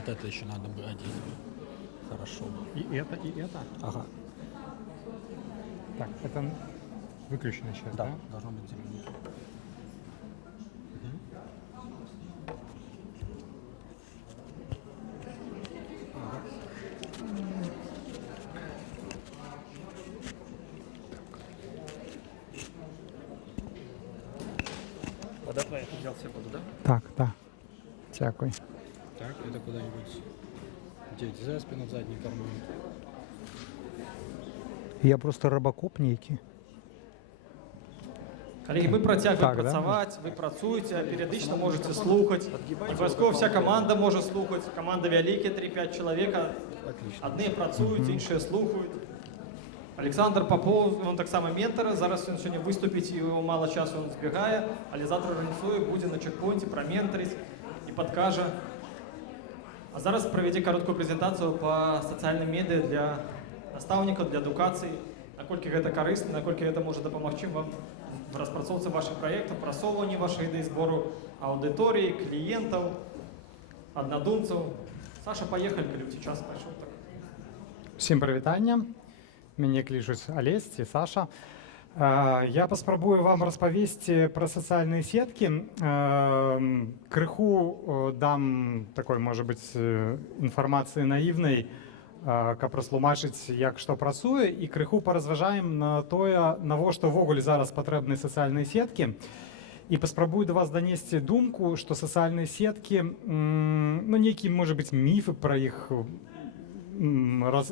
Вот это еще надо бы одеть. Хорошо бы. И это, и это? Ага. Так, это выключено сейчас, да? Да, должно быть зеленый. Вода твоя, ты взял себе воду, да? Так, да. Дякую. Так, это куда-нибудь деть за спину, в задний карман. Я просто рабакоп некий. Колеги, ми працягваємо Так, да? працювати, ви працюєте, періодично можете слухати. Обов'язково вся команда може слухати. Команда велика, 3-5 чоловік. Отлично. Одні працюють, інші слухають. Олександр Попов, він так само ментор. Зараз він сьогодні виступить, його мало часу він збігає. Але завтра організує, буде на чекпоінті, променторить і підкаже. А зараз проведе коротку презентацію по соціальним медіа для наставників, для адукації. Наколькі гэта карысна, наколькі гэта можа дапамагчы вам в распрацоўцы вашых праектаў, прасоўванні вашай ідэі збору аўдыторыі, кліентаў, аднадумцаў. Саша, паехалі, калі ў час пайшоў так. Всім прывітання. Мяне клічуць Алесь ці Саша. Я паспрабую вам распавесці пра сацыяльныя сеткі. Крыху дам такой, можа быць, інфармацыі наіўнай, каб растлумачыць, як што працуе, і крыху паразважаем на тое, навошта ўвогуле зараз патрэбны сацыяльныя сеткі. І паспрабую да вас данесці думку, што сацыяльныя сеткі, ну, нейкія, можа быць, міфы пра іх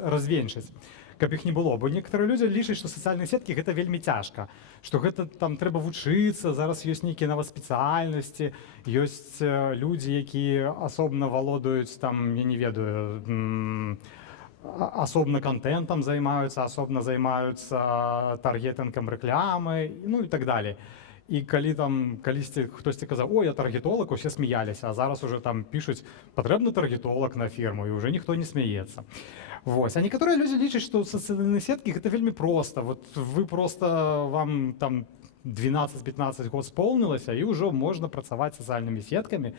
развенчаць, каб іх не было. Бо некаторыя людзі лічаць, што сацыяльныя сеткі гэта вельмі цяжка, што гэта там трэба вучыцца, зараз ёсць нейкія нават спецыяльнасці, ёсць людзі, якія асобна валодаюць там, я не ведаю, асобна контентам займаюцца, асобна займаюцца таргетынгам рэклямы, ну і так далей. І калі там калісьці хтосьці казаў: «О, я таргетолог», усе смяяліся, а зараз уже там пішуць: «Патрэбны таргетолог на фірму», і уже ніхто не смяецца. Вось. А некаторыя людзі лічаць, што сацыяльныя сеткі гэта вельмі проста. Вот вы просто, вам там 12-15 год споўнілася, і ўжо можна працаваць сацыяльнымі сеткамі.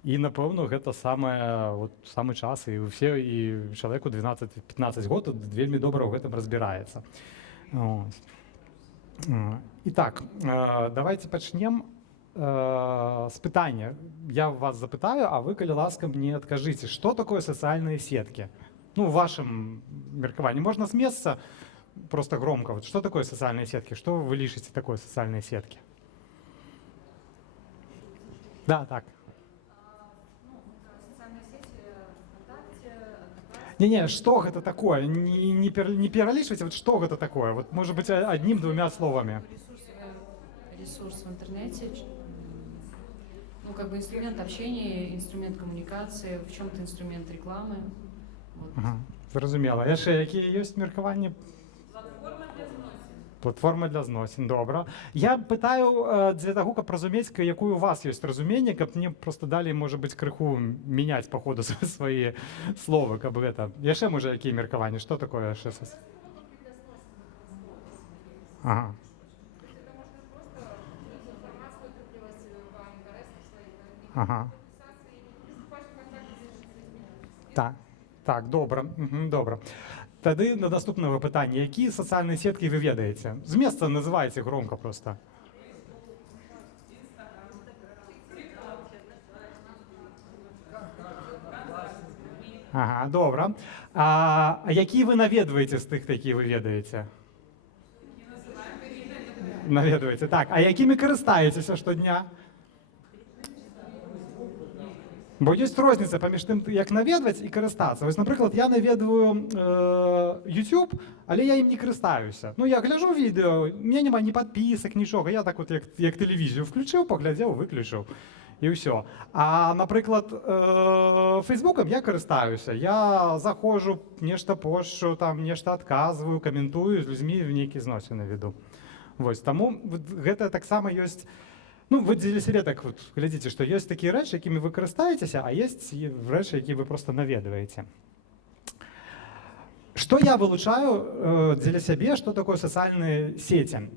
І, напэўна, гэта самы час, і ўсе, і чалавеку 12-15 год вельмі добра ў гэтым разбіраецца. І так, давайте пачнем з пытання. Я вас запытаю, а вы, калі ласка, мне адкажыце, што такое сацыяльныя сеткі? Ну, у вашым меркаванні. Можна з месца, просто громко. Вот, што такое сацыяльныя сеткі? Што вы лічыце такое сацыяльныя сеткі? Да, так. Не, что это такое? Не пералічвайце, вот что это такое? Вот, может быть, одним-двумя словами. Ресурс в интернете, ну, как бы инструмент общения, инструмент коммуникации, в чем-то инструмент рекламы. Вот. Ага, зразумела. Яшчэ якія ёсць меркаванні? Платформа для зносін, добра. Я пытаю для таго, каб разумець, якое у вас ёсць разуменне, каб мне просто далі, можа быць, крыху мяняць па ходу свае словы, каб гэта. Яшчэ, можа, якія меркаванні? Што такое яшчэ? Ага. Ага. Так, добра, добра. Тады на наступнае пытанне. Якія сацыяльныя сеткі вы ведаеце? З месца называйце громко просто. Ага, добра. А які вы наведваеце з тых, які вы ведаеце? Наведваеце, так. А якімі карыстаецеся штодня? Бо ёсць розніца паміж тым, як наведваць і карыстацца. Вось, напрыклад, я наведваю YouTube, але я ім не карыстаюся. Ну, я гляджу відэо, у меня няма ні падпісак, нічога. Я так от, як тэлевізію включыў, паглядзеў, выключыў, і ўсё. А, напрыклад, Фейсбукам я карыстаюся. Я заходжу, нешта пошчу, там нешта адказваю, каментую, з людзьмі нейкія зносіны веду. Вось, таму гэта таксама ёсць. Ну, вы для сябе так вот глядзіце, што ёсць такія рэчы, якімі вы карыстаецеся, а ёсць рэчы, якія вы просто наведваеце. Што я вылучаю для сябе, што такое сацыяльныя сеці?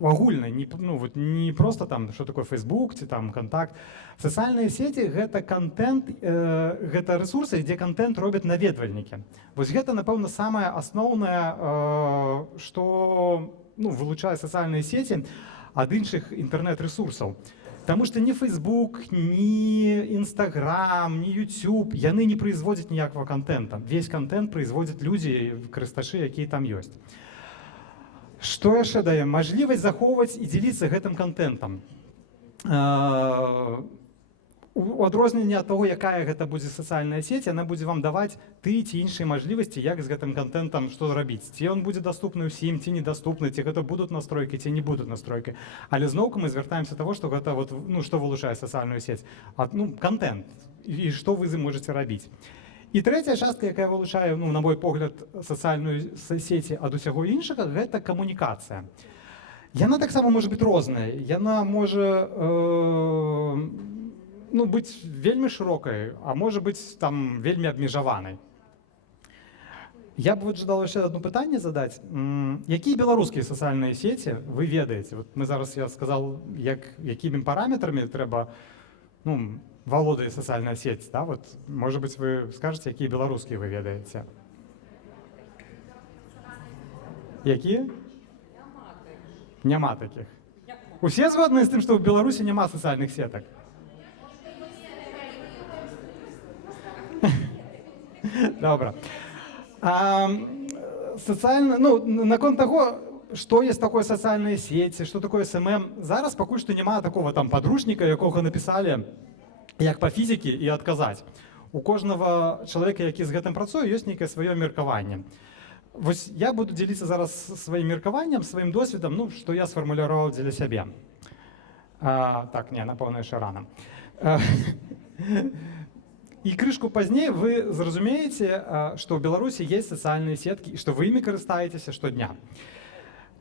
агульна, не просто там, што такое Facebook ці там контакт. Сацыяльныя сеці гэта контент, гэта рэсурсы, дзе контент робяць наведвальнікі. Вось гэта, напэўна, самае асноўнае, што вылучае сацыяльныя сеці ад іншых інтэрнэт-рэсурсаў. Таму што ні Facebook, ні Instagram, ні YouTube, яны не производзяць ніякага контента. Весь контент производзяць людзі, карыстачы, якія там ёсць. Што яшчэ дае? Мажлівасць захоўваць і дзеліцца гэтым контентам. У адрозненне ад таго, якая гэта будзе сацыяльная сеть, яна будзе вам даваць ты ці іншыя мажлівасці, як з гэтым контентам што зрабіць. Ці ён будзе даступны ўсім, ці недаступны, ці гэта будуць настройкі, ці не будуць настройкі. Але зноўку мы звяртаемся да таго, што гэта што вылучае сацыяльную сеть. Контент і што вы з ім можаце рабіць. І трэцяя частка, якая вылучае, на мой погляд, сацыяльную сеці ад усяго іншага, гэта камунікацыя. Яна таксама можа быць розная. Яна можа быць вельмі шырокай, а можа быць там вельмі абмежаванай. Я б жадаў яшчэ одно пытанне задаць. Якія беларускія сацыяльныя сеці вы ведаеце? Мы зараз, я сказал, якімі параметрамі трэба валодае сацыяльная сеть, да? Может быть, вы скажете, якія беларускія вы ведаеце? Якія? Няма такіх. Усе згодны з тым, што ў Беларусі няма сацыяльных сетак? Добра. Наконт таго, што есть такое сацыяльныя сеці, што такое СММ, зараз пакуль што няма такого там падручніка, якога напісалі як па фізікі і адказаць. У кожнага чалавека, які з гэтым працуе, ёсць нейкае сваё меркаванне. Вось я буду дзеліцца зараз сваім меркаваннем, сваім досведам, што я сфармуляваў дзеля сябе. Напэўна, яшчэ рана. І крышку пазней вы зразумееце, што ў Беларусі ёсць сацыяльныя сеткі і што вы імі карыстаецеся штодня.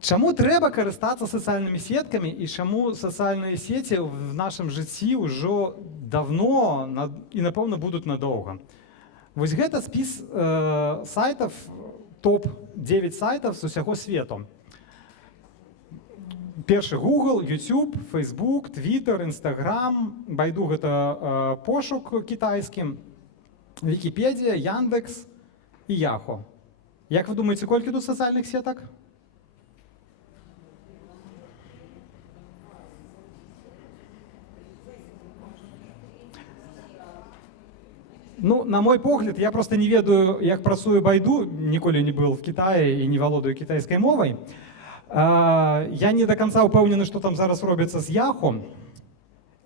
Чаму трэба карыстацца сацыяльнымі сеткамі і чаму сацыяльныя сеці в нашым жыцці ўжо давно і, напэўна, будуць надоўга? Вось гэта спіс сайтаў, топ-9 сайтаў з усяго свету. Першы Google, YouTube, Facebook, Twitter, Instagram, Байду гэта пошук кітайскі, Вікіпедія, Яндекс і Yahoo. Як вы думаеце, колькі тут сацыяльных сетак? На мой погляд, я просто не ведаю, як працуе Байду, ніколі не был в Китаі і не валодаю кітайскай мовай. Я не до конца упэўнены, што там зараз робіцца з Yahoo.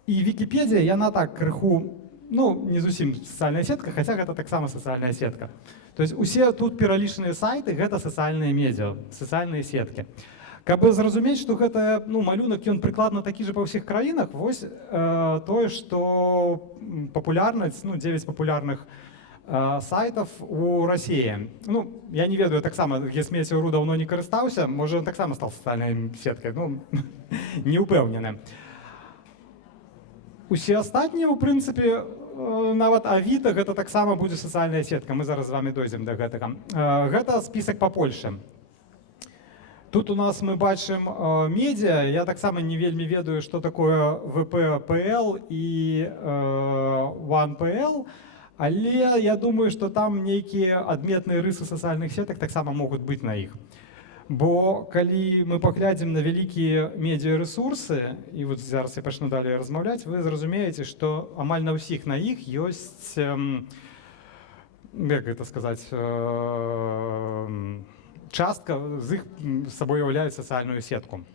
І Вікіпедія, яна так крыху, не зусім сацыяльная сетка, хаця гэта таксама сацыяльная сетка. То есть усе тут пералічаныя сайты, гэта сацыяльныя медыа, сацыяльныя сеткі. Каб зразумець, што гэта малюнак, ён прыкладна такі же па ўсіх краінах, вось тое, што папулярнасць, 9 папулярных сайтаў у Расіі. Я не ведаю, таксама Гесмеціў.ру даўно не карыстаўся, можа, ён таксама стаў сацыяльнай сеткай, не ўпэўнены. Усе астатнія, у прынцыпе, нават Авіта, гэта таксама будзе сацыяльная сетка, мы зараз з вами дойдзем да гэтага. Гэта спісак па Польшы. Тут у нас мы бачым медіа, я таксама не вельмі ведаю, што такое ВП.пл і OnePL, але я думаю, што там нейкія адметныя рысы сацыяльных сетак таксама могуць быць на іх. Бо калі мы паглядзім на вялікія медыарэсурсы, і вот зараз я пачну далей размаўляць, вы зразумееце, што амаль на ўсіх на іх ёсць, як гэта сказаць, частка з іх сабой уяўляе сацыяльную сетку.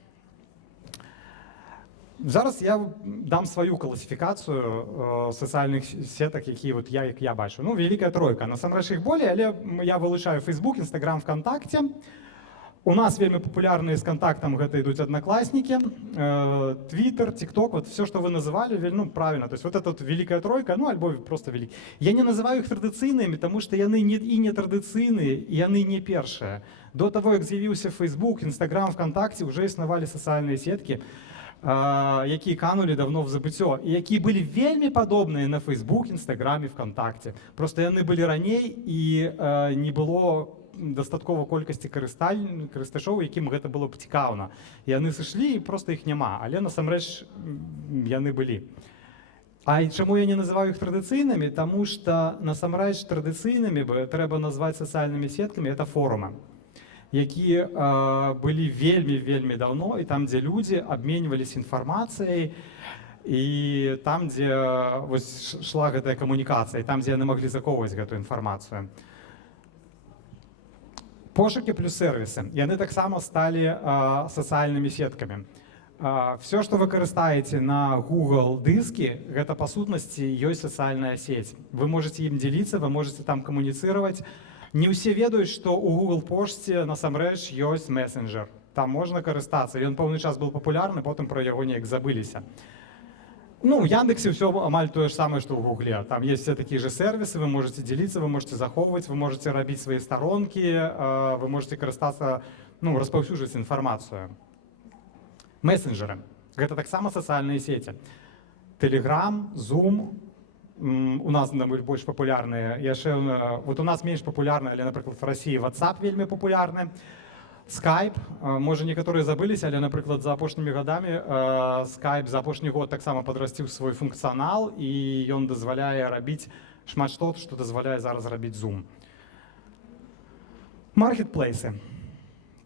Зараз я дам сваю класіфікацыю сацыяльных сетак, якія я бачу. Вялікая тройка. Насамрэч іх болей, але я вылучаю Facebook, Instagram, ВКонтакте. У нас вельмі папулярныя з контактам гэта ідуць аднакласнікі, Twitter, TikTok, вот все, что вы называли, правильно. То есть вот эта вот великая тройка, альбо просто великий. Я не называю их традыцыйнымі, потому что яны і не традыцыйныя, і яны не першыя. До того, як з'явіўся Facebook, Instagram, ВКонтакте, уже існавалі сацыяльныя сеткі, якія канулі давно в забыццё, і якія былі вельмі падобныя на Facebook, Instagram і ВКонтакте. Просто яны былі раней, і не было дастаткова колькасці карыстачоў, якім гэта было б цікаўна. Яны сышлі і проста іх няма, але насамрэч яны былі. А чаму я не называю іх традыцыйнымі? Таму што насамрэч традыцыйнымі трэба назваць сацыяльнымі сеткамі это форумы, якія былі вельмі даўно, і там, дзе людзі абменьваліся інфармацыяй, і там, дзе вось шла гэтая камунікацыя, і там, дзе яны маглі захоўваць гэтую інфармацыю. Пошукі плюс сервісы. Яны таксама сталі сацыяльнымі сеткамі. Все, што вы карыстаеце на Google дыскі, гэта па сутнасці ёсць сацыяльная сеть. Вы можете ім дзеліцца, вы можете там камуніцыраваць. Не ўсе ведаюць, што ў Google пошце насамрэч ёсць месенджер. Там можна карыстацца. Ён пэўны час быў папулярны, потым пра яго неяк забыліся. Ну, у Яндексе все амаль тое ж самае, што ў Гугле. Там есть все такія же сервісы, вы можете дзеліцца, вы можете захоўваць, вы можете рабіць свае старонкі, вы можете карыстацца, ну, распаўсюджваць інфармацыю. Месенджеры. Гэта таксама сацыяльныя сеці. Telegram, Zoom, у нас больш папулярныя. Яшчэ, вот у нас менш папулярны, але, напрыклад, в Расіі WhatsApp вельмі папулярны. Skype, можа, некаторыя забыліся, але, напрыклад, за апошнімі гадамі Skype за апошні год таксама падрасціў свой функцыянал, і ён дазваляе рабіць шмат што дазваляе зараз рабіць Zoom. Маркетплейсы.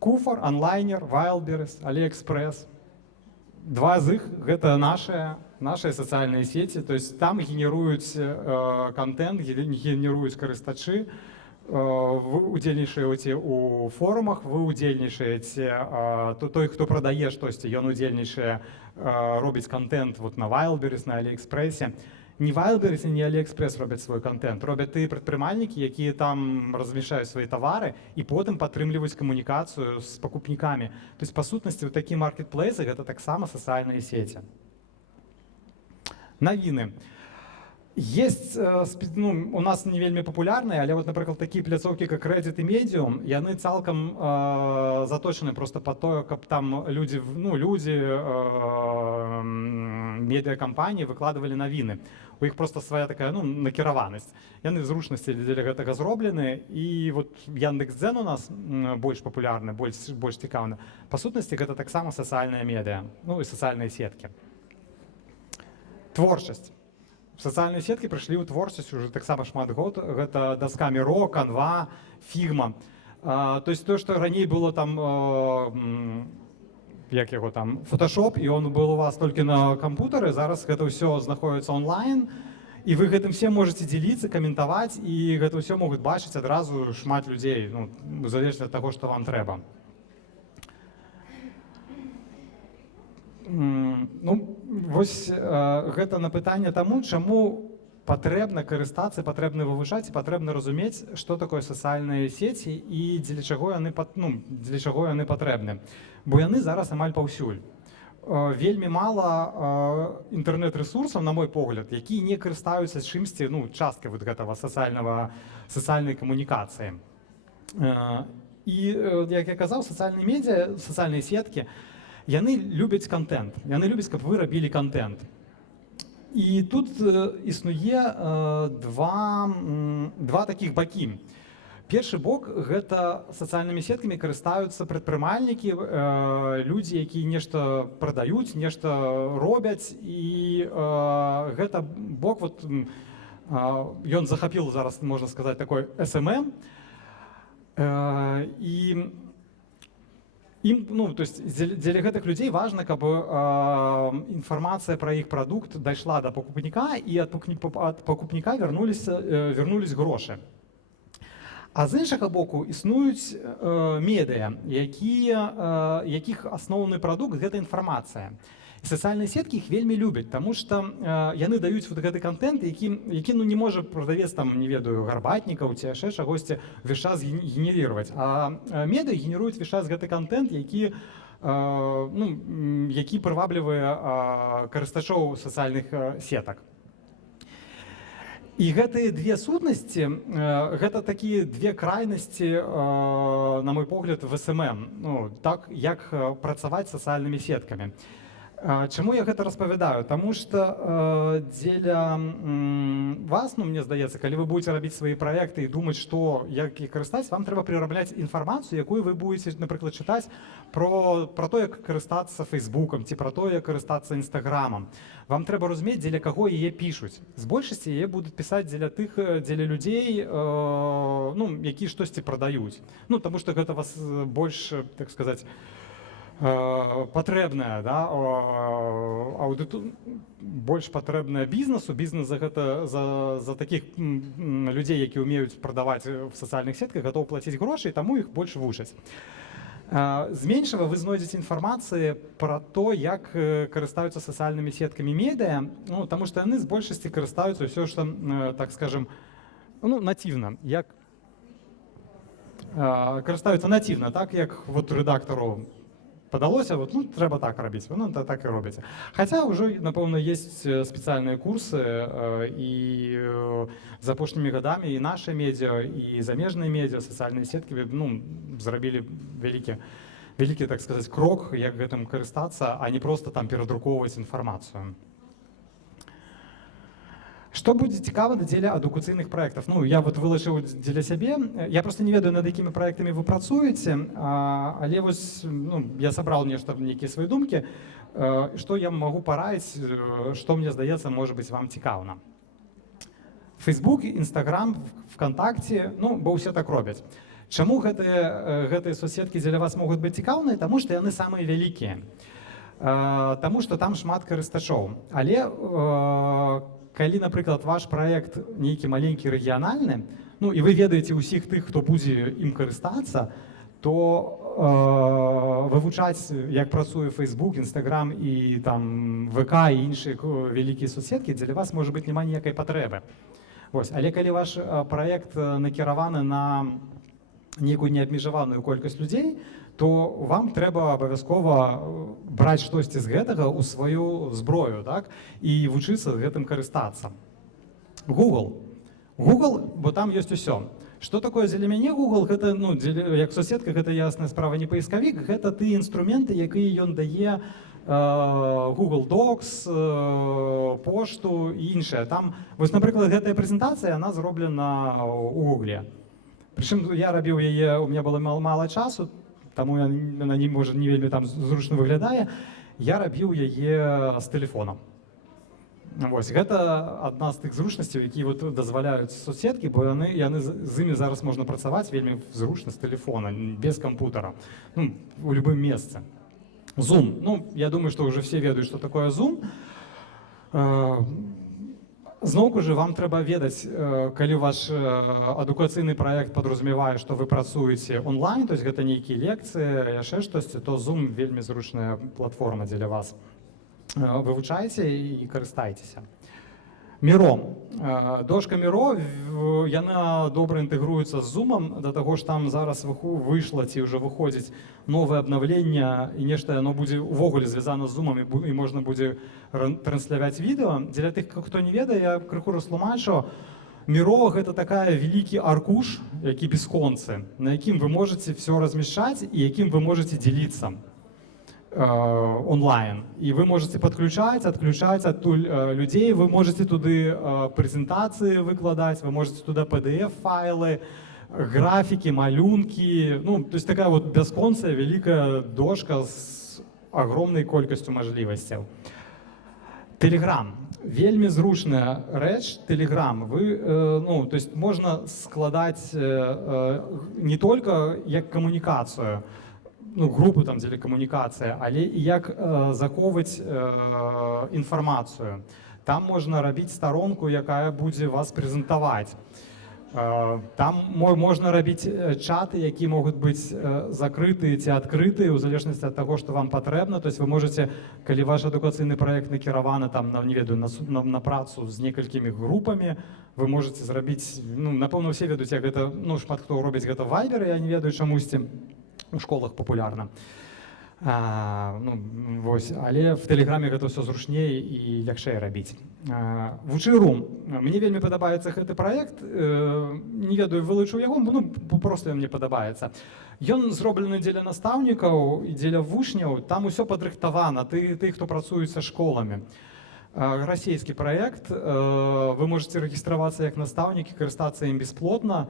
Куфар, онлайнер, Wildberries, AliExpress. Два з іх гэта нашыя сацыяльныя сеці, то есть там генеруюць контент, генеруюць карыстачы, вы удзельнічаеце ў форумах, вы удзельнічаеце, той, хто прадае штосьці, ён удзельнічае, робіць контент вот на Wildberries, на AliExpress. Не Wildberries і не AliExpress робяць свой контент, робяць тыя прадпрымальнікі, якія там размяшчаюць свае тавары і потым падтрымліваюць камунікацыю з пакупнікамі. То есть, па сутнасці, такія маркетплейсы гэта таксама сацыяльныя сеці. Навіны. Есть, ну, у нас не вельмі папулярныя, але вот, напрыклад, такія пляцоўкі, як Reddit і Medium, яны цалкам заточаны просто па тое, каб там людзі, медыакампаніі выкладывалі навіны. У іх просто свая такая, ну, накіраванасць. Яны зручнасці для гэтага зроблены, і вот Яндекс.Дзен у нас больш папулярны, больш цікаўны. Па сутнасці, гэта таксама сацыяльныя медыа, ну, і сацыяльныя сеткі. Творчасць. Сацыяльныя сеткі прыйшлі ў творчасць уже таксама шмат год. Гэта доска Miro, Canva, Figma. То есть то, што раней было там, як яго там, Photoshop, і он был у вас толькі на кампутары, зараз гэта ўсё знаходіцца онлайн, і вы гэтым всем можете дзеліцца, каментаваць, і гэта ўсё могуць бачыць адразу шмат людзей, ну, залежна ад таго, што вам трэба. Ну, вось гэта на пытанне таму, чаму патрэбна карыстацца, патрэбна вывучаць, патрэбна разумець, што такое сацыяльныя сеці і дзеля чаго яны патрэбны. Бо яны зараз амаль паўсюль. Вельмі мала інтэрнэт-рэсурсаў, на мой погляд, якія не карыстаюцца чымсьці, ну, часткай вот гэтага сацыяльнай камунікацыі. І, як я казаў, сацыяльныя медыа, сацыяльныя сеткі, яны любяць контент, яны любяць, каб вы рабілі контент. І тут існуе два такіх бакі. Першы бок – гэта сацыяльнымі сеткамі карыстаюцца прадпрымальнікі, людзі, якія нешта прадаюць, нешта робяць, і гэта бок, вот, ён захапіў зараз, можна сказаць, такой SMM, і ну, то есть дзеля гэтых людзей важна, каб інфармацыя пра іх прадукт дайшла да пакупніка, і ад пакупніка вярнулись грошы. А з іншага боку існуюць медыа, якіх асноўны прадукт гэта інфармацыя. Сацыяльныя сеткі іх вельмі любяць, таму што яны даюць вот гэты контент, які ну, не можа прадавец, там, не ведаю, гарбатнікаў ці яшчэ чагосьці ўвесь час генерировать. А медыа генеруюць ўвесь час гэты контент, які прываблівае карыстачоў сацыяльных сетак. І гэтыя две сутнасці, гэта такія две крайнасці, на мой погляд, в СММ, ну, так, як працаваць з сацыяльнымі сеткамі. Чаму я гэта распавядаю? Таму што дзеля вас, ну мне здаецца, калі вы будете рабіць свае праекты і думаць, што як іх карыстаць, вам трэба прырабляць інфармацыю, якую вы будете, напрыклад, чытаць про то, як карыстацца Фейсбукам ці про то, як карыстацца Інстаграмам. Вам трэба разумець, дзеля каго яе пішуць. З большасці яе будуць пісаць дзеля людзей, ну, які штосьці прадаюць. Ну, таму што гэта вас больш, так сказаць, патрэбная, да, больш патрэбная бізнесу. Бізнес за такіх людзей, які ўмеюць прадаваць в сацыяльных сетках, гатоў плаціць грошы, і таму іх больш вучаць. З меншага вы знойдзеце інфармацыі пра то, як карыстаюцца сацыяльнымі сеткамі медыа, ну, таму што яны з большасці карыстаюцца ўсё, што, так скажем, ну, нативна, як карыстаюцца нативна, так, як вот рэдактару падалося, вот, ну, трэба так рабіць, ну, так і робіць. Хаця ўжо, напэўна, ёсць спецыяльныя курсы, і за апошнімі гадамі і наша медіа, і замежныя медіа, сацыяльныя сеткі, ну, зрабілі вялікі, так сказаць, крок, як гэтым карыстацца, а не проста там перадрукоўваць інфармацыю. Што будзе цікава дзеля адукацыйных праектаў? Ну, я вот вылучыў дзеля сябе. Я просто не ведаю, над якімі праектамі вы працуеце, але вось, ну, я сабраў нешта, нейкія свае думкі, што я магу параіць, што мне здаецца, можа быць, вам цікаўна. Фейсбук, Інстаграм, ВКонтакте, ну, бо ўсе так робяць. Чаму гэтыя соцсеткі дзеля вас могуць быць цікаўныя? Таму што яны самыя вялікія. Таму што там шмат карыстачоў. Але калі, напрыклад, ваш праект нейкі маленькі рэгіянальны, ну і вы ведаеце ўсіх тых, хто будзе ім карыстацца, то вывучаць, як працуе Фейсбук, Інстаграм і там ВК і іншыя вялікія соцсеткі, дзеля вас, можа быць, няма ніякай патрэбы. Вось. Але калі ваш праект накіраваны на нейкую неабмежаваную колькасць людзей, то вам трэба абавязкова браць штосьці з гэтага ў сваю зброю, так? І вучыцца гэтым карыстацца. Google, бо там ёсць усё. Што такое дзеля мяне Google? Гэта, ну, як соцсетка, гэта ясная справа, не паіскавік, гэта тыя інструменты, якія ён дае Google Docs, пошту і іншае. Там, вось, напрыклад, гэтая прэзентацыя, яна зроблена ў Google. Прычым я рабіў яе, у меня было мала часу, таму яна не можа не вельмі там зручна выглядае. Я рабіў яе з тэлефонам. Вось, гэта адна з тых зручнасцяў, якія вот дазваляюць соцсеткі, бо яны з імі зараз можна працаваць вельмі зручна з тэлефона, без кампутара, ну, у любым месцы. Zoom. Ну, я думаю, што ўжо все ведаюць, што такое Zoom. Зноўку ж вам трэба ведаць, калі ваш адукацыйны праект падразумявае, што вы працуеце онлайн, то есть гэта нейкія лекцыі, яшчэ штосьці, то Zoom вельмі зручная платформа дзеля вас. Вывучайце і карыстайцеся. Міро. Дошка Міро, яна добра інтэгруецца з Zoom, да таго ж там зараз выйшла ці ўжо выходзіць новае абнаўленне, і нешта яно будзе увогуле звязана з Zoom, і можна будзе трансляваць відэо. Дзеля тых, хто не ведае, я крыху растлумачу. Міро — гэта такая вялікі аркуш, які бясконцы, на якім вы можаце все размяшчаць і якім вы можаце дзеліцца онлайн. І вы можете подключаць, адключаць адтуль людзей, вы можете туды прэзентацыі выкладаць, вы можете туда PDF-файлы, графікі, малюнкі. Ну, то есть такая вот бясконцая вялікая дошка з агромнай колькасцю мажлівасцяў. Telegram. Вельмі зручная рэч, Telegram. Вы, ну, то есть можна складаць не только як камунікацыю, ну, групу там дзеля камунікацыі, але і як захоўваць інфармацыю. Там можна рабіць старонку, якая будзе вас прэзентаваць. Там можна рабіць чаты, якія могуць быць закрытыя ці адкрытыя, у залежнасці ад таго, што вам патрэбна. То есть вы можете, калі ваш адукацыйны праект накіраваны там, не ведаю, на працу з некалькімі групамі, вы можете зрабіць, ну, напэўна, усе ведаюць, як гэта, ну, шмат хто робіць гэта в Viber, я не ведаю чамусьці. У школах папулярна. Ну, вось, але в Тэлеграме гэта ўсё зручней і лягчэй рабіць. Вучы.ру. Мне вельмі падабаецца гэты праект. Не ведаю, вылучыў яго, ну, проста мне падабаецца. Ён зроблены дзеля настаўнікаў і дзеля вучняў. Там усё падрыхтавана, ты, хто працуюць са школамі. Расійскі праект. Вы можете рэгістравацца як настаўнікі, карыстацца ім бясплатна.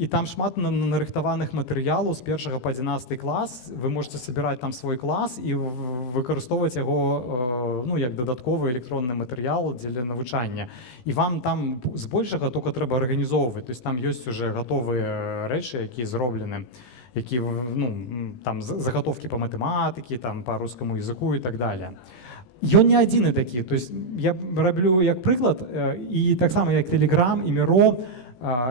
І там шмат нарыхтаваных матэрыялаў з 1 па 11 клас. Вы можете сабіраць там свой клас і выкарыстоўваць яго, ну, як дадатковы электронны матэрыял дзеля навучання. І вам там збольшага толькі трэба арганізоўваць. То есть там ёсць уже гатовыя рэчы, якія зроблены, які, ну, там заготовкі па матэматыкі, там па рускаму языку і так далее. Ён не адзіны такі. То есть я раблю як прыклад, і таксама як Telegram і Miro.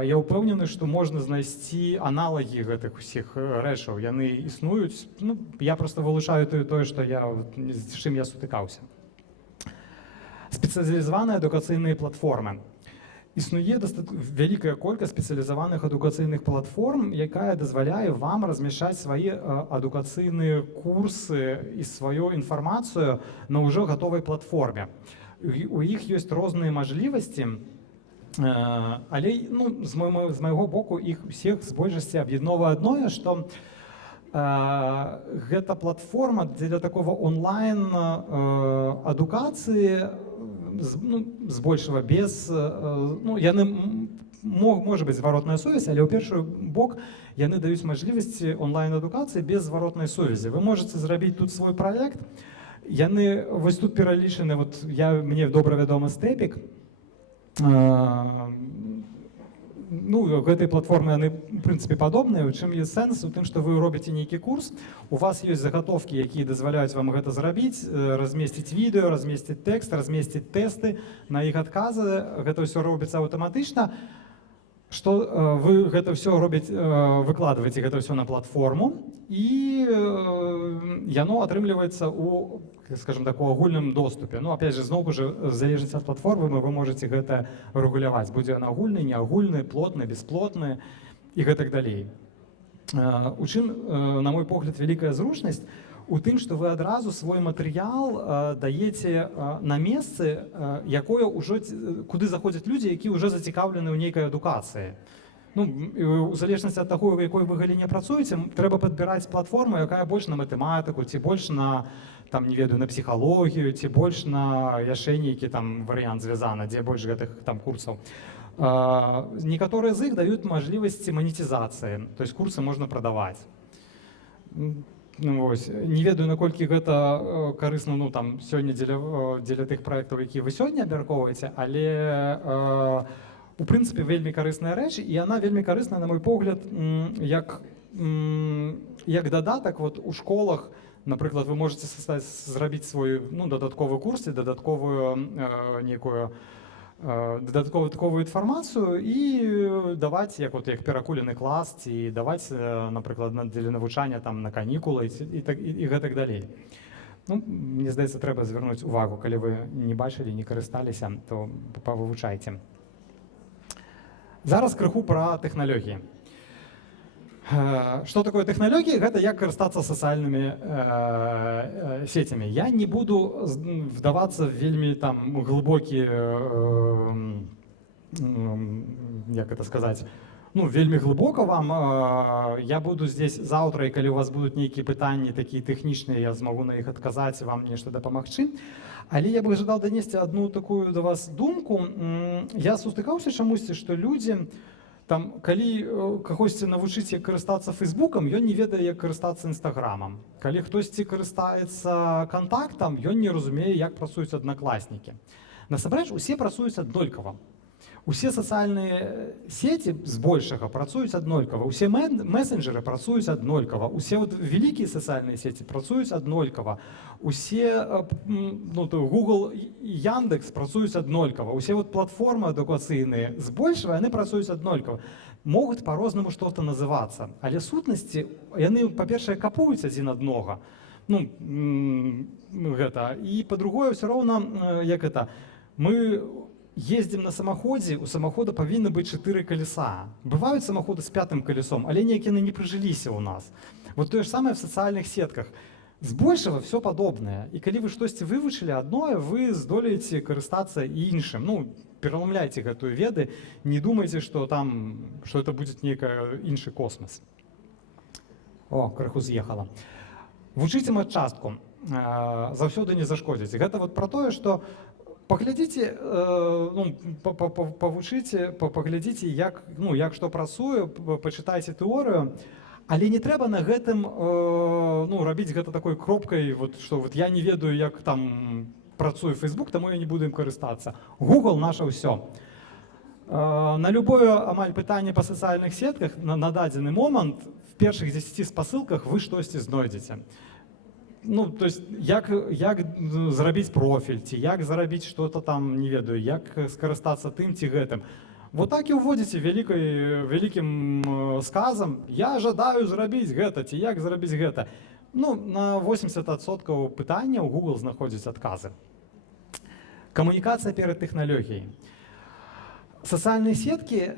Я ўпэўнены, што можна знайсці аналагі гэтых усіх рэчаў. Яны існуюць. Ну, я проста вылучаю тое, што з чым я сутыкаўся. Спецыялізаваныя адукацыйныя платформы. Існуе вялікая колькасць спецыялізаваных адукацыйных платформ, якая дазваляе вам размяшчаць свае адукацыйныя курсы і сваю інфармацыю на ўжо гатовай платформе. У іх ёсць розныя мажлівасці, але, ну, з майго боку іх усіх з большасці аб'ядноўвае адное, што гэта платформа для такого онлайн адукацыі, ну, збольшага без, ну, яны можа быць зваротная сувязь, але ў першы бок яны даюць мажлівасці онлайн адукацыі без зваротнай сувязі. Вы можете зрабіць тут свой праект. Яны вось тут пералічаны, вот мне добра вядома Степік. Ну, гэтай платформы яны, в прынцыпе, падобныя. У чым ёсць сэнс? У тым, што вы робіце нейкі курс, у вас ёсць загатовкі, якія дазваляюць вам гэта зрабіць, размесціць відэо, размесціць тэкст, размесціць тэсты, на іх адказы. Гэта ўсё робіцца аўтаматычна. Што вы гэта ўсё выкладваеце гэта ўсё на платформу, і яно атрымліваецца у, скажем так, у агульным доступе. Ну, опять же, зноў жа, в залежнасці ад платформы вы можете гэта рэгуляваць. Будзе ён агульны, неагульны, плотны, бясплотны і гэтак далей. У чым, на мой погляд, вялікая зручнасць? У тым, што вы адразу свой матэрыял даеце на месцы, куды заходзяць людзі, якія ўжо зацікаўлены ў нейкай адукацыі. Ну, у залежнасці ад таго, у якой вы галіне працуеце, трэба падбіраць платформу, якая больш на матэматыку, ці больш на, там, не ведаю, на псіхалогію, ці больш на яшчэ нейкі там варыянт звязаны, дзе больш гэтых там курсаў. Некаторыя з іх даюць мажлівасці манетызацыі, то есть курсы можна прадаваць. Ну, вось. Не ведаю, наколькі гэта карысна, ну, там, сёння дзеля тых праектаў, якія вы сёння абмяркоўваеце, але у прынцыпе вельмі карысная рэч, і яна вельмі карысная, на мой погляд, як дадатак вот у школах. Напрыклад, вы можете зрабіць свой, ну, дадатковы курс, дадатковую нейкую дадатковую інфармацыю і даваць як перакулены клас, ці даваць, напрыклад, дзеля навучання там на канікулы і гэтак далей. Ну, мне здаецца, трэба звярнуць увагу, калі вы не бачылі, не карысталіся, то павывучайце. Зараз крыху пра тэхналогіі. Што такое тэхналогіі? Гэта як карыстацца сацыяльнымі сетямі. Я не буду вдавацца в вельмі там глыбокі, як это сказаць, ну, вельмі глыбока вам. Я буду здесь заўтра, і калі у вас будуць нейкія пытанні такія тэхнічныя, я змагу на іх адказаць, вам нешта дапамагчы. Але я бы жадаў данесці адну такую да вас думку. Я сустыкаўся чамусьці, што людзі, там, калі кагосьці навучыць, як карыстацца Фейсбукам, ён не ведае, як карыстацца Інстаграмам. Калі хтосьці карыстаецца Кантактам, ён не разумее, як працуюць аднакласнікі. Насамрэч, усе працуюць аднолькава. Усе сацыяльныя сеці збольшага працуюць аднолькава, усе месенджеры працуюць аднолькава, усе вялікія сацыяльныя сеці працуюць аднолькава, усе Google і Яндекс працуюць аднолькава, усе платформы адукацыйныя збольшага яны працуюць аднолькава. Могуць па-рознаму што-то называцца, але сутнасці яны, па-першае, капуюць адзін аднога. Ну, гэта. І па-другое, ўсё роўна, як гэта, мы ездзім на самаходзе, у самахода павінны быць 4 калеса. Бываюць самаходы з 5-м калесом, але неяк яны не прыжыліся ў нас. Вот тое ж самае в сацыяльных сетках. Збольшага все падобнае. І калі вы штосьці вывучылі адное, вы здолееце карыстацца іншым. Ну, пераламляйце гэтую веды, не думайце, што это будзе нейкі іншы космас. О, крыху з'ехала. Вучыце матчастку. Заўсёды не зашкодзіць. Гэта вот пра тое, што паглядзіце, павучыце, паглядзіце, як што працуе, пачытайце тэорыю, але не трэба на гэтым рабіць гэта такой кропкай, што я не ведаю, як там працуе Facebook, таму я не буду ім карыстацца. Google наша ўсё. На любое амаль пытанне па сацыяльных сетках на дадзены момант в першых 10 спасылках вы штосьці знойдзеце. То есть як зрабіць профіль, ці як зарабіць што-то там, не ведаю, як скарыстацца тым ці гэтым. Вот так і ўводзіце вялікім сказам, я жадаю зрабіць гэта, ці як зрабіць гэта. На 80% пытанняў Google знаходзіць адказы. Камунікацыя перад тэхналогіяй. Сацыяльныя сеткі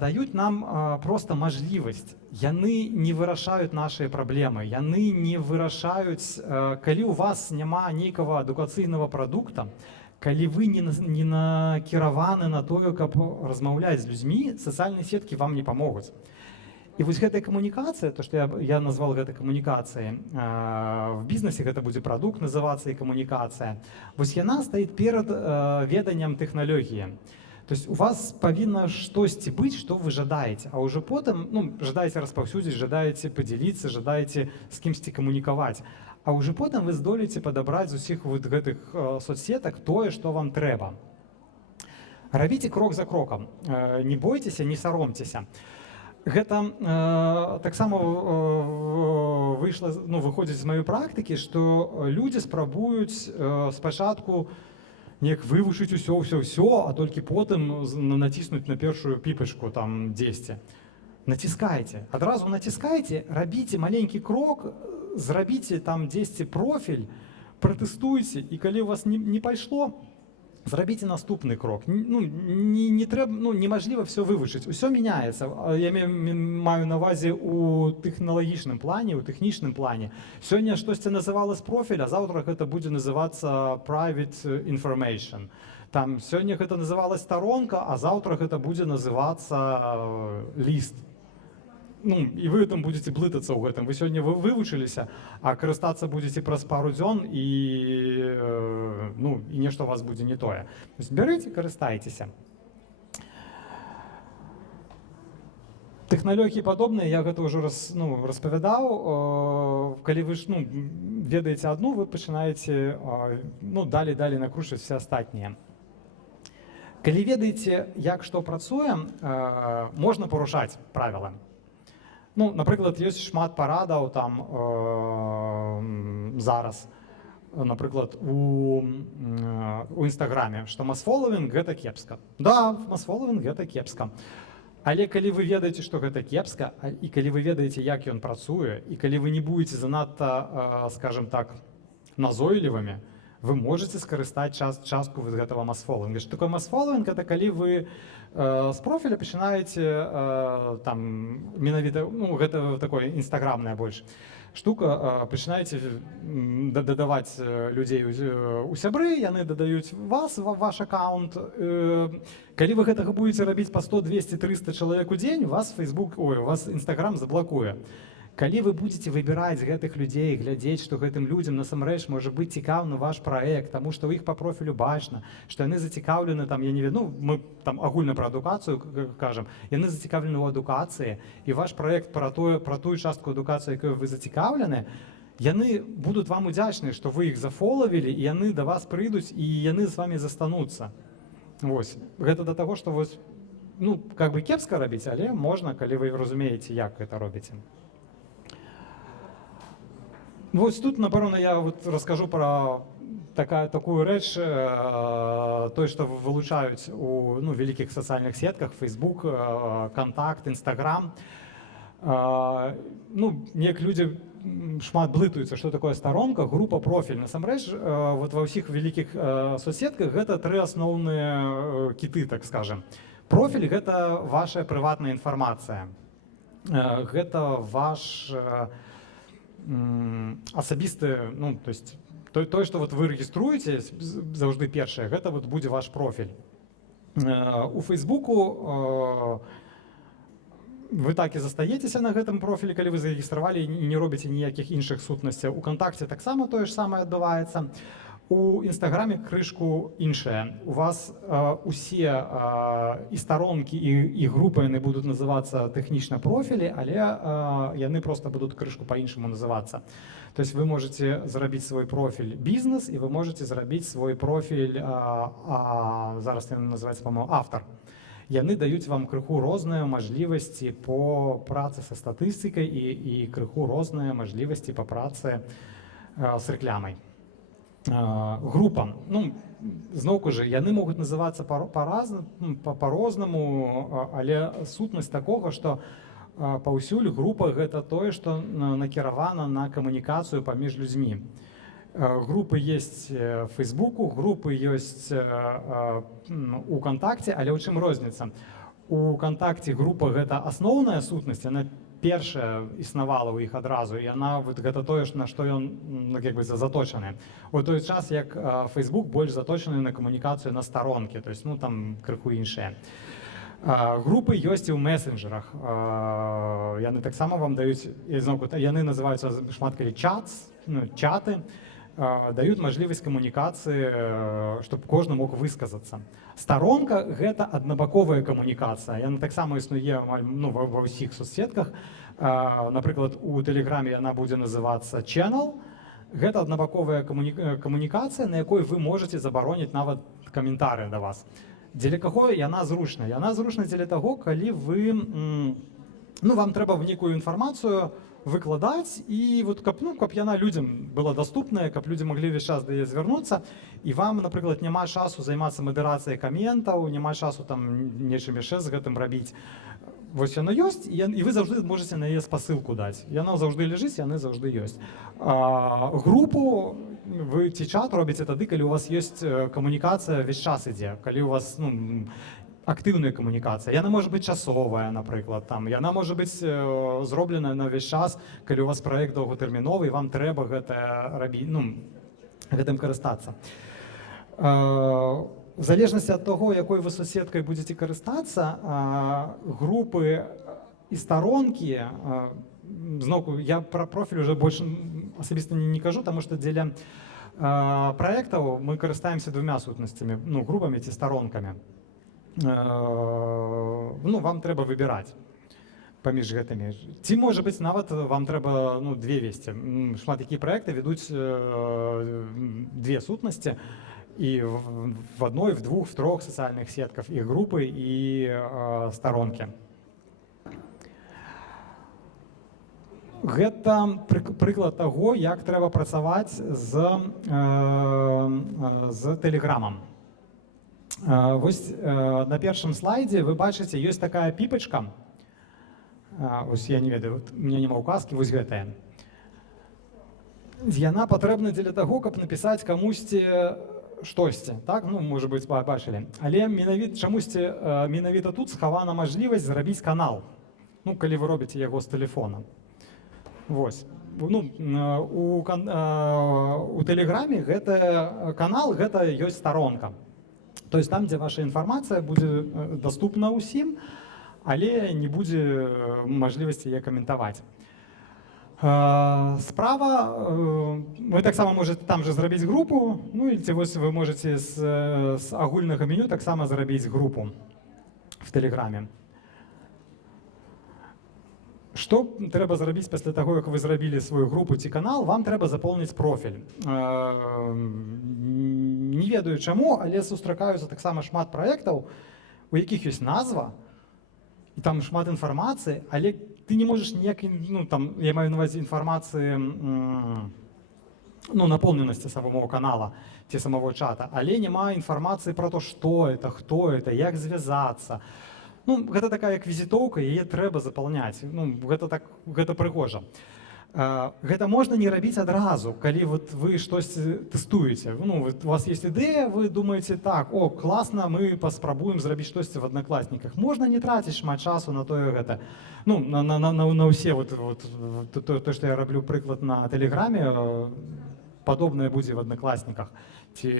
даюць нам проста мажлівасць. Яны не вырашаюць нашыя праблемы, яны не вырашаюць, калі ў вас няма нейкага адукацыйнага прадукта, калі вы не накіраваны на тое, каб размаўляць з людзьмі, сацыяльныя сеткі вам не памогуць. І вось гэтая камунікацыя, то што я назвал гэта камунікацыяй, в бізнесе гэта будзе прадукт называцца і камунікацыя. Вось яна стаіць перад веданнем тэхналогіі. То есть у вас павінна штосьці быць, што вы жадаеце, а ўжо потым жадаеце распаўсюдзіць, жадаеце падзяліцца, жадаеце з кімсьці камунікаваць. А ўжо потым вы здолееце падабраць з усіх гэтых соцсетак тое, што вам трэба. Рабіце крок за крокам, не бойцеся, не саромцеся. Гэта таксама выходзіць з маёй практыкі, што людзі спрабуюць спачатку неяк вывучыць усё, а толькі потым націснуць на першую піпачку там дзесьці. Націскайце, адразу націскайце, рабіце маленькі крок, зрабіце там дзесьці профіль, пратэстуйце, і калі у вас не пайшло, зрабіце наступны крок. Немажліва все вывучыць, усё мяняецца. Я маю на ўвазе у тэхналагічным плане, у тэхнічным плане. Сёння штосьці называлось профіль, а заўтра гэта будзе называцца private information. Там сёння гэта называлась старонка, а заўтра гэта будзе называцца ліст. І вы там будете блытацца ў гэтым. Вы сёння вывучыліся, а карыстацца будзеце праз пару дзён і нешта у вас будзе не тое. Бярыце, карыстайцеся. Тэхналогіі падобныя, я гэта ўжо распавядаў. Калі вы ведаеце адну, вы пачынаеце далей накручваць все астатнія. Калі ведаеце, як што працуе, можна парушаць правілы. Напрыклад, ёсць шмат парадаў там зараз, напрыклад, у Інстаграме, што масфолавінг гэта кепска. Да, масфолавінг гэта кепска. Але калі вы ведаеце, што гэта кепска, і калі вы ведаеце, як ён працуе, і калі вы не будзеце занадта, скажем так, назойлівымі, вы можете скарыстаць частку гэтага масфолавінга. Што такое масфолавінг? Это калі вы з профіля пачынаеце менавіта, гэта такое інстаграмная больш штука, пачынаеце дадаваць людзей у сябры, яны дадаюць вас, ваш аккаунт. Калі вы гэтага будете рабіць па 100, 200, 300 чалавек у дзень, вас Інстаграм заблакуе. Калі вы будете выбіраць гэтых людзей, глядзець, што гэтым людзям насамрэч можа быць цікаўны ваш праект, таму што ў іх па профілю бачна, што яны зацікаўлены, мы агульна пра адукацыю кажам, яны зацікаўлены ў адукацыі, і ваш праект пра тую частку адукацыі, якой вы зацікаўлены, яны будуць вам удзячныя, што вы іх зафолавілі, і яны да вас прыйдуць, і яны з вамі застануцца. Гэта да таго, што кепска рабіць, але можна, калі вы разумееце, як гэта робіце. Тут, напэўна, я раскажу пра такую рэч, тое, што вылучаюць у вялікіх сацыяльных сетках, Facebook, Контакт, Instagram. Неяк людзі шмат блытаюцца, што такое старонка, група, профіль. Насамрэч, ва ўсіх вялікіх соцсетках гэта тры асноўныя кіты, так скажем. Профіль – гэта ваша прыватная інфармацыя. Гэта ваш асабісты, ну, то есть тое, што вот вы рэгіструеце заўжды першае, гэта вот будзе ваш профіль. У Фейсбуку вы так і застаецеся на гэтым профілі, калі вы зарэгістравалі і не робіце ніякіх іншых сутнасцяў. У кантакце таксама тое ж самае адбываецца. У інстаграме крышку іншае. У вас усе і старонкі, і групы яны будуць называцца тэхнічна профілі, але яны проста будуць крышку па-іншаму называцца. То есть вы можете зрабіць свой профіль бізнес, і вы можете зрабіць свой профіль, зараз яны называецца, по-моему, автор. Яны даюць вам крыху розныя мажлівасці по працы са статыстыкай і крыху розныя мажлівасці па працы з рэклямай. Групам, ну, зноўку ж, яны могуць называцца па-рознаму, але сутнасць такога, што паўсюль група гэта тое, што накіравана на камунікацыю паміж людзьмі. Групы есть в Фейсбуку, групы есть у Контакте, але ў чым розніца? У Контакте група гэта асноўная сутнасць, яна першая існавала ў іх адразу, і яна вот гэта тое, на што ён як бы заточаны. У той час, як Фейсбук больш заточаны на камунікацыю на старонкі, то есть, ну, там крыху іншыя. Групы ёсць і ў месенджерах. Яны таксама вам даюць, яны называюцца шмат калі чаты, даюць мажлівасць камунікацыі, чтобы кожны мог высказацца. Старонка — гэта аднабаковая камунікацыя. Яна таксама існуе ва ўсіх соцсетках. Напрыклад, у Тэлеграме яна будзе называцца channel. Гэта аднабаковая камунікацыя, на якой вы можете забароніць нават каментары да вас. Дзеля каго яна зручна? Яна зручна дзеля таго, калі вы, вам трэба нейкую інфармацыю выкладаць, і вот каб яна людзям была доступная, каб людзі маглі ўвесь час да яе звярнуцца, і вам, напрыклад, няма часу займацца мадэрацыяй каментаў, няма часу там нечым яшчэ з гэтым рабіць. Вось яно ёсць, і вы заўжды можете на яе спасылку даць. Яна заўжды ляжыць, яны заўжды ёсць. Групу вы ці чат робіце тады, калі у вас ёсць камунікацыя, ўвесь час ідзе, калі у вас актыўная камунікацыя. Яна можа быць часовая, напрыклад, там. Яна можа быць зробленая на ўвесь час, калі у вас праект доўгатэрміновы, і вам трэба гэта рабіць, гэтым карыстацца. В залежнасці ад таго, якой вы соцсеткай будзеце карыстацца, групы і старонкі, зноўку, я пра профіль уже больш асабіста не кажу, таму што дзеля праектаў мы карыстаемся двумя сутнасцямі, групамі ці старонкамі. Вам трэба выбіраць паміж гэтымі. Ці, можа быць, нават вам трэба две весці. Шмат якія праекты ведуць две сутнасці, і в одной, в двух, в трох сацыяльных сетках, і групы, і старонкі. Гэта прыклад таго, як трэба працаваць з Тэлеграмам. Вось на першым слайдзе вы бачыце, ёсць такая піпачка. Вось я не ведаю, у меня няма указкі, вось гэтая. Яна патрэбна дзеля таго, каб напісаць камусьці штосьці, так? Можа быць, бачылі. Але чамусьці менавіта тут схавана мажлівасць зрабіць канал, калі вы робіце яго з тэлефона. Вось. У Тэлеграме гэта канал, гэта ёсць старонка. То есть там, дзе ваша інфармацыя будзе доступна ўсім, але не будзе мажлівасці яе каментаваць. Справа, вы таксама можете там же зрабіць групу, і вось вы можете з агульнага меню таксама зрабіць групу в Тэлеграме. Што трэба зрабіць пасля таго, як вы зрабілі сваю групу ці канал? Вам трэба запоўніць профіль. Не ведаю чаму, але сустракаюцца таксама шмат праектаў, у якіх ёсць назва, і там шмат інфармацыі, але ты не можаш ніяк, я маю на ўвазе інфармацыі, напоўненасці самого канала ці самого чата, але няма інфармацыі пра то, што это, хто это, як звязацца. Гэта такая як візітоўка, яе трэба запаўняць. Гэта прыгожа. Гэта можна не рабіць адразу, калі вот вы штосьці тэстуеце. Ну, у вас есть ідэя, вы думаеце так, о, класна, мы паспрабуем зрабіць штосьці в Аднакласніках. Можна не траціць шмат часу на тое гэта. Ну, на ўсе то, што я раблю прыклад на Тэлеграме, падобнае будзе в Аднакласніках ці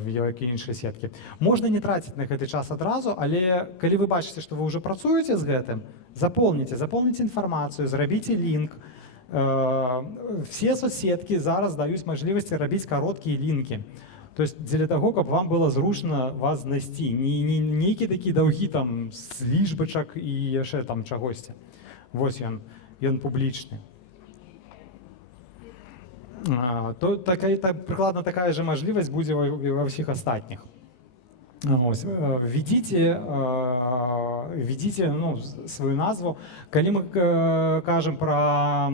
в які іншыя сеткі. Можна не траціць на гэты час адразу, але калі вы бачыце, што вы ўжо працуеце з гэтым, запомніце інфармацыю, зрабіце лінк. Все соцсеткі зараз даюць мажлівасці рабіць кароткія лінкі. То есть дзеля таго, каб вам было зручна вас знайсці. Не нейкі такі даўгі там з лічбачак і яшчэ там чагосьці. Вось ён публічны. То прыкладна такая же мажлівасць будзе ва ўсіх астатніх. Введите свою назву. Калі мы кажам пра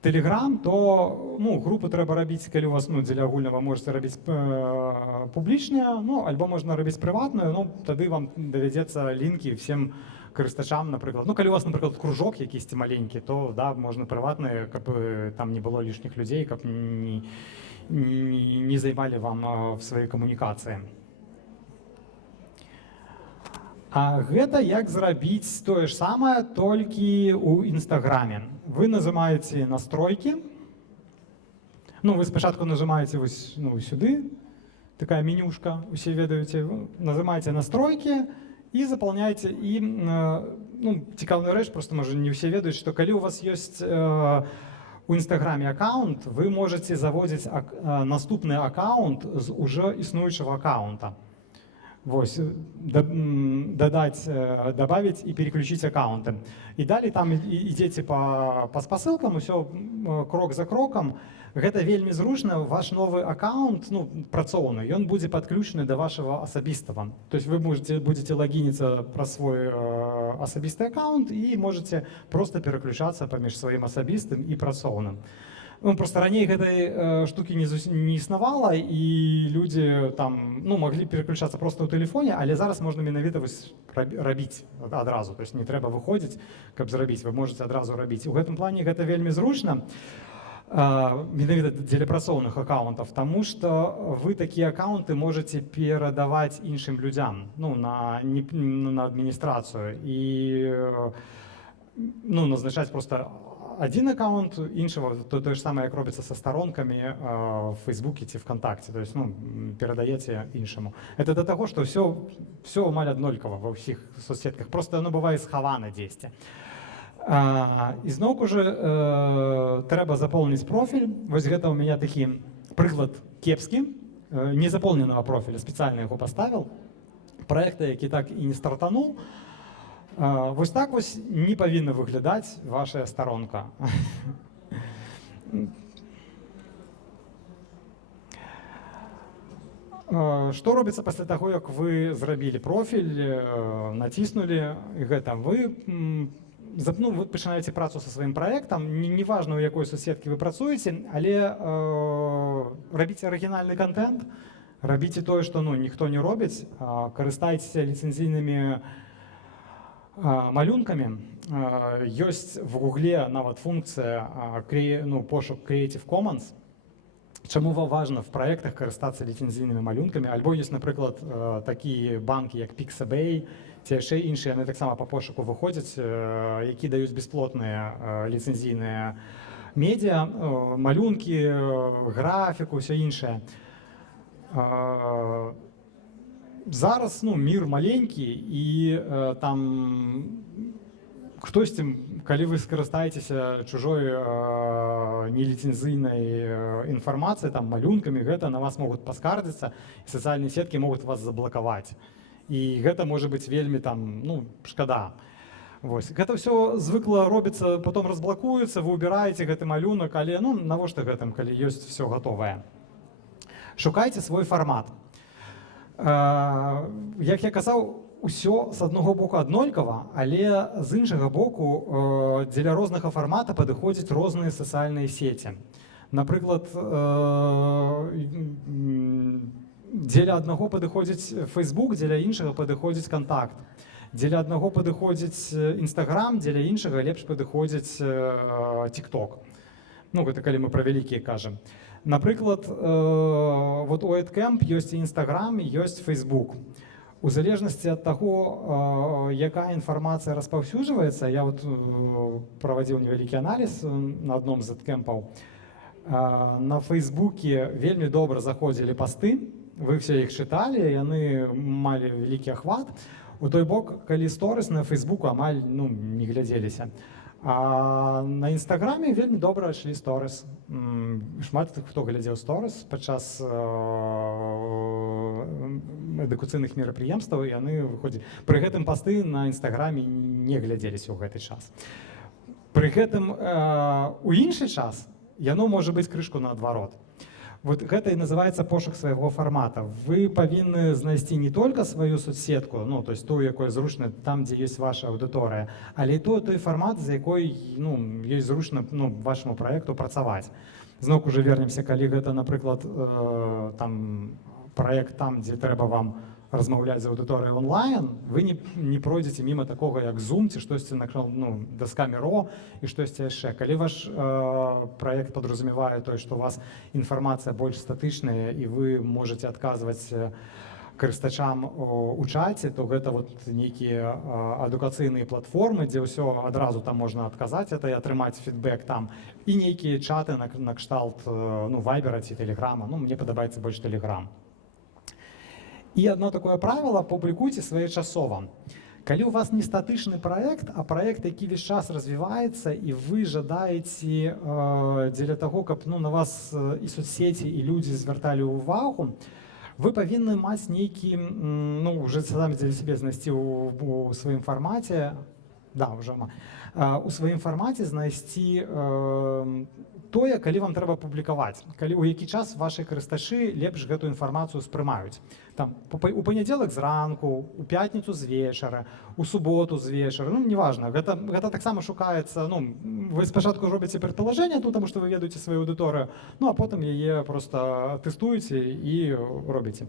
Telegram, то групу трэба рабіць, калі у вас дзеля агульнага можете рабіць публічныя, альбо можна рабіць прыватную, тады вам давядзецца лінкі всем карыстачам, напрыклад. Калі у вас, напрыклад, кружок якісьці маленькі, то да, можна прыватныя, каб там не было лішніх людзей, каб не займалі вам в сваёй камунікацыі. А гэта як зрабіць тое ж самае, толькі ў Інстаграме. Вы нажимаеце настройкі. Вы спачатку нажимаеце вось сюды, такая менюшка, усе ведаеце, нажимаеце настройкі і запаўняеце. І цікавая рэч, просто можа не ўсе ведаюць, што калі у вас ёсць у Інстаграме аккаунт, вы можете заводзіць наступны аккаунт з уже існуючага аккаунта. Вось, добавить и переключить аккаунты. И далее там идете по спасылкам, все крок за кроком. Гэта вельмі зручна, ваш новый аккаунт, працоўны, ён будзе падключены до вашего асабістага. То есть вы будете логиниться про свой асабісты аккаунт и можете просто переключаться паміж сваім асабістым і працоўным. Просто раней гэтай штукі не існавала, і людзі там маглі переключацца просто ў тэлефоне, але зараз можна менавіта рабіць адразу. То есть не трэба выходзіць, каб зрабіць, вы можете адразу рабіць. У гэтым плане гэта вельмі зручна, менавіта дзеля працоўных аккаунтаў, таму што вы такія аккаунты можете перадаваць іншым людзям, на адміністрацыю і назначаць просто один аккаунт іншого, то же самое, як робится со сторонками в Фейсбуке ці ВКонтакте, то есть передаете іншому. Это до того, что все амаль аднолькава во всіх соцсетках, просто оно бывает сховано дзесьці. І зноўку же трэба запомніць профиль. Вось гэта у меня такі прыклад кепскі, незаполненного профиля, специально яго поставил. Проекта, які так і не стартануў. Вось так вось не павінна выглядаць ваша старонка. Што робіцца пасля таго, як вы зрабілі профіль, націснулі гэта, вы пачынаеце працу са сваім праектам, неважна, у якой соцсеткі вы працуеце, але рабіце арыгінальны контент, рабіце тое, што ніхто не робіць, карыстайцеся ліцэнзійнымі малюнкамі. Ёсць в Гугле нават функцыя пошук Creative Commons. Чаму важна в праектах карыстацца ліцэнзійнымі малюнкамі? Альбо ёсць, напрыклад, такія банкі, як Pixabay, ці яшчэ іншыя, яны таксама па пошуку выходзяць, які даюць бясплатныя ліцэнзійныя медіа, малюнкі, графіку, ўсё іншае. Зараз мір маленькі, і там хтосьці, калі вы скарыстаецеся чужой неліцэнзійнай інфармацыяй, там малюнкамі, гэта на вас могуць паскардзіцца, і сацыяльныя сеткі могуць вас заблакаваць. І гэта можа быць вельмі шкада. Вось. Гэта ўсё звыкла робіцца, потом разблакуецца, вы убіраеце гэты малюнак, але навошта гэтым, калі ёсць все гатовае. Шукайце свой фармат. Як я казаў, усё з аднаго боку аднолькава, але з іншага боку дзеля рознага фармата падыходзяць розныя сацыяльныя сеці. Напрыклад, дзеля аднаго падыходзіць Facebook, дзеля іншага падыходзіць Контакт. Дзеля аднаго падыходзіць Instagram, дзеля іншага лепш падыходзіць TikTok. Ну, гэта калі мы пра вялікія кажам. Напрыклад, вот у EdCamp ёсць і Instagram, ёсць Facebook. У залежнасці ад таго, якая інфармацыя распаўсюджваецца, я вот правадзіў невялікі аналіз на адном з EdCamp'аў. На Фейсбуке вельмі добра заходзілі пасты, вы все іх чыталі, яны малі вялікі ахват. У той бок, калі сторыс на Фейсбуку амаль не глядзеліся. А на Інстаграме вельмі добра ішлі сторыс. Шмат хто глядзеў сторыс падчас адукацыйных мерапрыемстваў, яны выходзілі. Пры гэтым пасты на Інстаграме не глядзеліся ў гэты час. Пры гэтым у іншы час яно можа быць крышку наадварот. Вот гэта і называецца пошук свайго фармата. Вы павінны знайсці не толькі сваю соцсетку, ну, то есть ту, якой зручна там, дзе ёсць ваша аўдыторыя, але і той фармат, з якой ёсць зручна вашаму праекту працаваць. Зноўку ж вернемся, калі гэта, напрыклад, праект там, дзе трэба вам размаўляць з аўдыторыяй онлайн, вы не пройдзеце міма такога, як Zoom ці штосьці даска Міро і штосьці яшчэ. Калі ваш праект падразумявае тое, што у вас інфармацыя больш статычная і вы можаце адказваць карыстачам у чаце, то гэта вот нейкія адукацыйныя платформы, дзе ўсё адразу там можна адказаць і атрымаць фідбэк там, і нейкія чаты на кшталт Вайбера ці Тэлеграма. Мне падабаецца больш Тэлеграм. І одно такое правило, публікуйце своечасова. Калі у вас не статычны праект, а праект, які весь час развіваецца, і вы жадаеце дзеля таго, каб на вас і соцсеці, і людзі звярталі ўвагу, вы павінны маць нейкі, уже самі дзеля сябе знайсці у сваім фармаце, у сваім фармаце знайсці тое, калі вам трэба публікаваць, калі у які час вашы карыстачы лепш гэту інфармацыю спрымаюць. У панядзелак зранку, у пятніцу з вечара, у суботу з вечара, неважна, гэта таксама шукаецца, вы спачатку робіце прадпалажэнне, таму што вы ведаеце сваю аўдыторыю, а потым яе проста тэстуеце і робіце.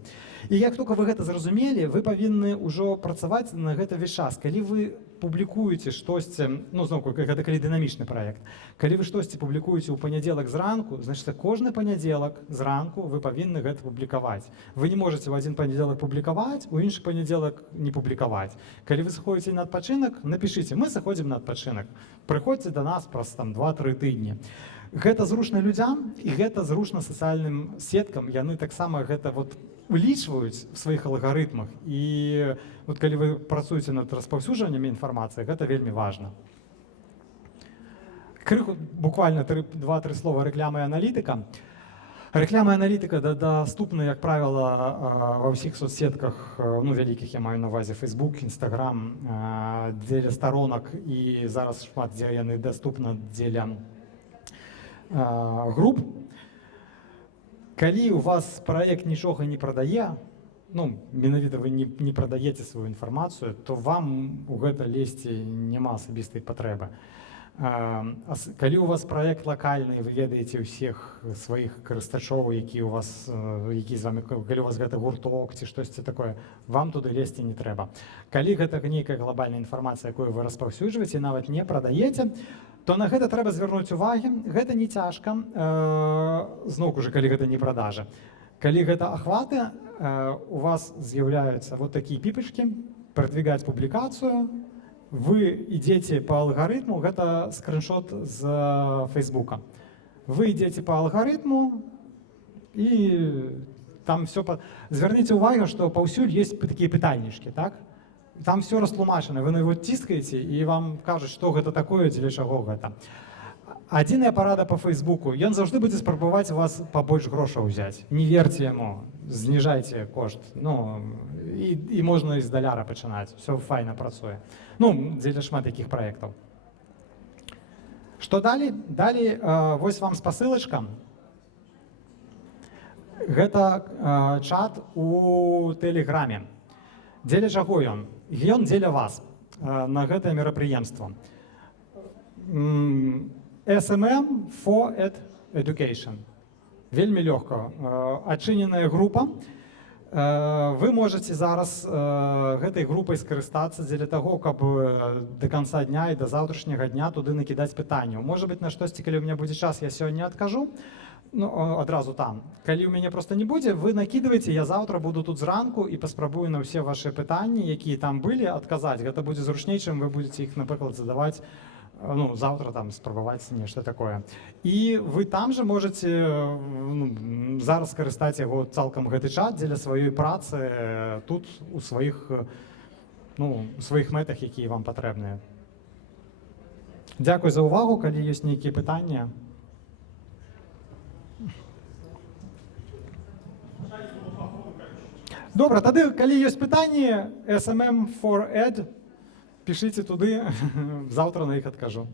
І як толькі вы гэта зразумелі, вы павінны ўжо працаваць на гэта весь час. Калі вы публікуеце штосьці, зноўку, гэта калі дынамічны праект, калі вы штосьці публікуеце ў панядзелак зранку, значыць, кожны панядзелак зранку вы павінны гэта публікаваць. Вы не можаце ў адзін панядзелак публікаваць, у іншы панядзелак не публікаваць. Калі вы сыходзіце на адпачынак, напішыце, мы сыходзім на адпачынак. Прыходзьце да нас праз 2-3 тыдні. Гэта зручна людзям і гэта зручна сацыяльным сеткам. Яны таксама гэта улічваюць у сваіх алгарытмах. І калі вы працуеце над распаўсюджваннем інфармацыі, гэта вельмі важна. Крыху, буквально 2-3 слова рэкляма і аналітыка. Рэкляма і аналітыка даступна, як правіла, ва ўсіх соцсетках, вялікіх, я маю на ўвазе Facebook, Instagram, дзеля старонак, і зараз шмат дзе яны даступна дзеля груп. Калі у вас праект нічога не прадае, менавіта вы не прадаеце сваю інфармацыю, то вам у гэта лезці няма асабістай патрэбы. Калі у вас праект лакальны, вы ведаеце ўсіх сваіх карыстачоў, які з вами, калі у вас гэта гурток ці штосьці такое, вам туды лезці не трэба. Калі гэта нейкая глобальная інфармацыя, якую вы распаўсюджваеце, нават не прадаеце, то на гэта трэба звярнуць увагі. Гэта не цяжка, зноўку ж, калі гэта не продажа. Калі гэта ахваты, у вас з'яўляюцца такія піпачкі, прадвигаць публікацыю, вы ідзеце па алгарытму, гэта скриншот з Фейсбука. Вы ідзеце па алгарытму і там все... Звярніце ўвагу, што паўсюль ёсць такія пытальнічкі, так? Там все растлумачана, вы на яго ціскаеце і вам кажуць, што гэта такое, дзеля чаго гэта. Адзіная парада по Фейсбуку, ён заўжды будзе спрабаваць у вас пабольш грошаў узяць. Не верце яму, зніжайце кошт. І можна і з даляра пачынаць, все файна працуе. Дзеля шмат якіх праектаў. Што далі? Далі вось вам спасылачка. Гэта чат у Тэлеграме. Дзеля чаго ён? Ён дзеля вас на гэтае мерапрыемства. SMM for Education. Вельмі лёгка. Адчыненая група. Вы можете зараз гэтай групай скарыстацца дзеля таго, каб до конца дня і до заўтрашняга дня туды накідаць пытанняў. Можа быть, на штосьці, калі ў меня будзе час, я сёння адкажу, ну, адразу там. Калі ў мяне просто не будзе, вы накідвайце, я заўтра буду тут зранку і паспрабую на ўсе ваши пытанні, якія там былі, адказаць. Гэта будзе зручней, чым вы будете іх, напрыклад, задаваць, ну, завтра там спрабаваць нешта такое. І вы там же можете зараз скарыстаць яго цалкам гэты чат дзеля сваёй працы тут у сваіх, ну, у сваіх мэтах, якія вам патрэбныя. Дзякуй за ўвагу, калі ёсць нейкія пытанні. Добра, тады, калі ёсць пытанні, SMM4Ed, пішыце туды, заўтра на іх адкажу.